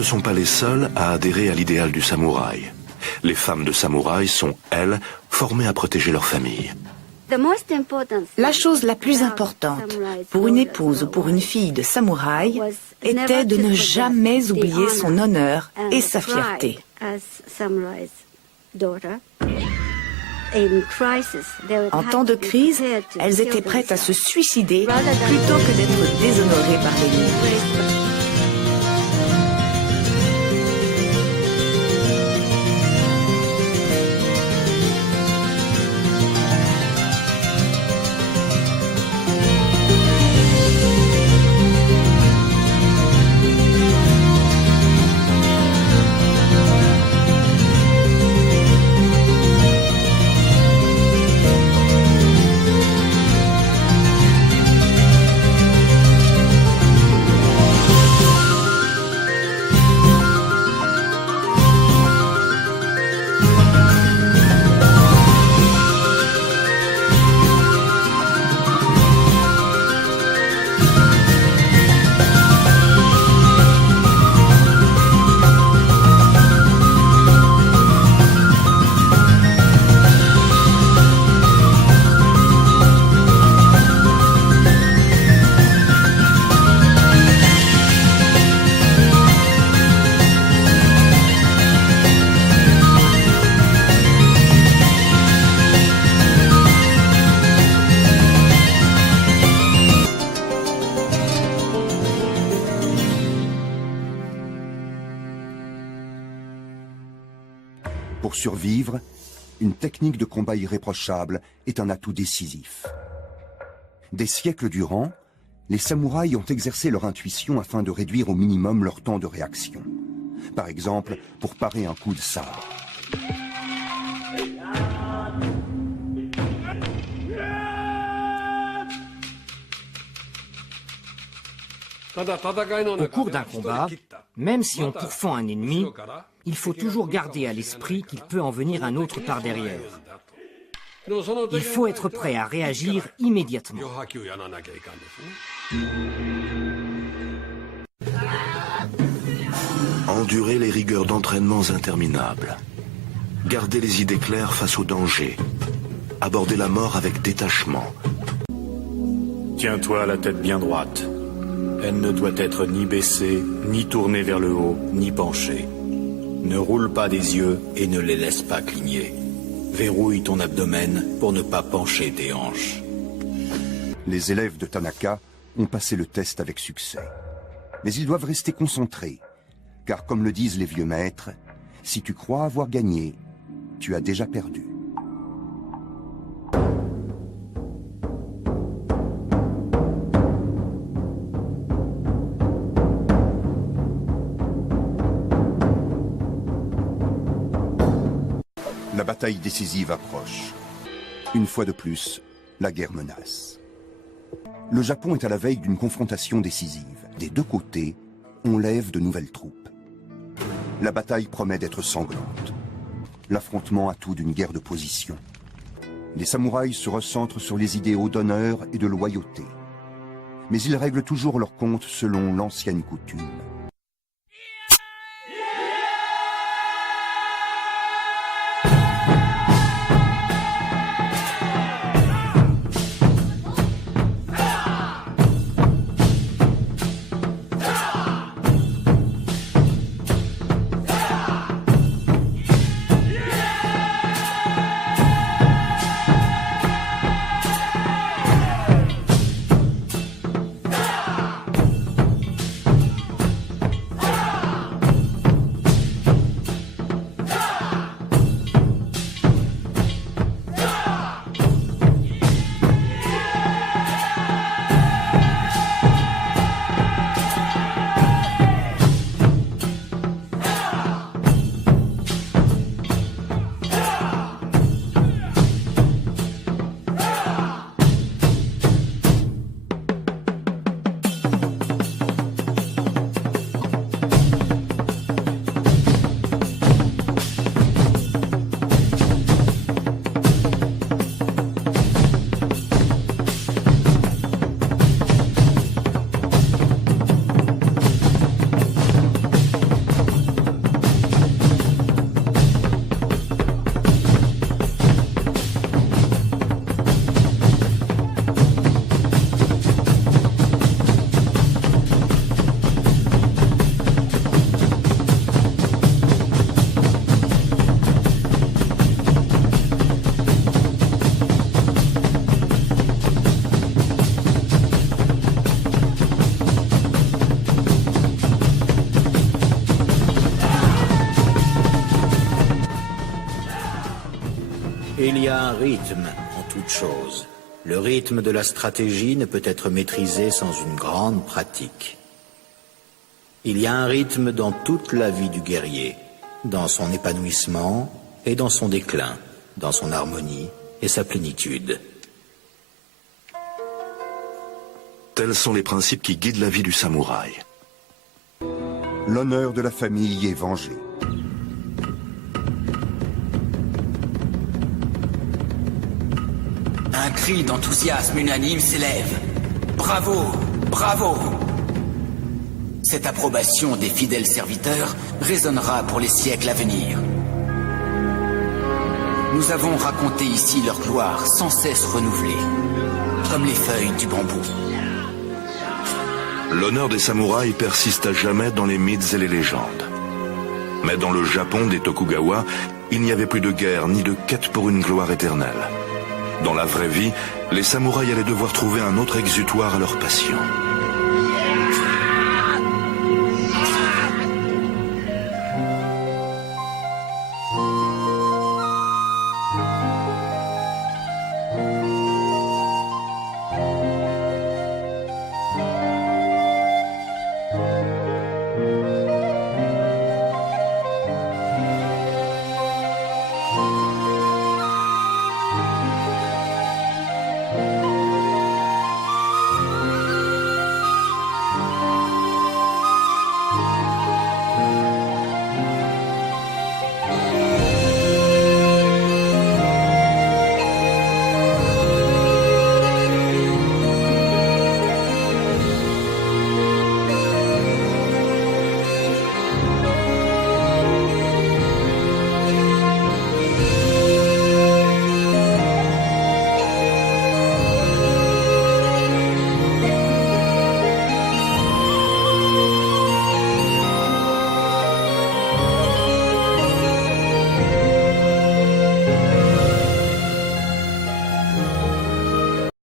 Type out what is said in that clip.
ne sont pas les seuls à adhérer à l'idéal du samouraï. Les femmes de samouraï sont, elles, formées à protéger leur famille. La chose la plus importante pour une épouse ou pour une fille de samouraï était de ne jamais oublier son honneur et sa fierté. En temps de crise, elles étaient prêtes à se suicider plutôt que d'être déshonorées par l'ennemi. Pour survivre, une technique de combat irréprochable est un atout décisif. Des siècles durant, les samouraïs ont exercé leur intuition afin de réduire au minimum leur temps de réaction. Par exemple, pour parer un coup de sabre. Au cours d'un combat, même si on pourfend un ennemi, il faut toujours garder à l'esprit qu'il peut en venir un autre par derrière. Il faut être prêt à réagir immédiatement. Endurer les rigueurs d'entraînements interminables. Garder les idées claires face au danger. Aborder la mort avec détachement. Tiens-toi la tête bien droite. Elle ne doit être ni baissée, ni tournée vers le haut, ni penchée. Ne roule pas des yeux et ne les laisse pas cligner. Verrouille ton abdomen pour ne pas pencher tes hanches. Les élèves de Tanaka ont passé le test avec succès. Mais ils doivent rester concentrés. Car comme le disent les vieux maîtres, si tu crois avoir gagné, tu as déjà perdu. La bataille décisive approche. Une fois de plus, la guerre menace. Le Japon est à la veille d'une confrontation décisive. Des deux côtés, on lève de nouvelles troupes. La bataille promet d'être sanglante. L'affrontement a tout d'une guerre de position. Les samouraïs se recentrent sur les idéaux d'honneur et de loyauté. Mais ils règlent toujours leur compte selon l'ancienne coutume. a un rythme en toute chose. Le rythme de la stratégie ne peut être maîtrisé sans une grande pratique. Il y a un rythme dans toute la vie du guerrier, dans son épanouissement et dans son déclin, dans son harmonie et sa plénitude. Tels sont les principes qui guident la vie du samouraï. L'honneur de la famille est vengé. Un cri d'enthousiasme unanime s'élève. Bravo! Bravo! Cette approbation des fidèles serviteurs résonnera pour les siècles à venir. Nous avons raconté ici leur gloire sans cesse renouvelée, comme les feuilles du bambou. L'honneur des samouraïs persiste à jamais dans les mythes et les légendes. Mais dans le Japon des Tokugawa, il n'y avait plus de guerre ni de quête pour une gloire éternelle. Dans la vraie vie, les samouraïs allaient devoir trouver un autre exutoire à leur passion.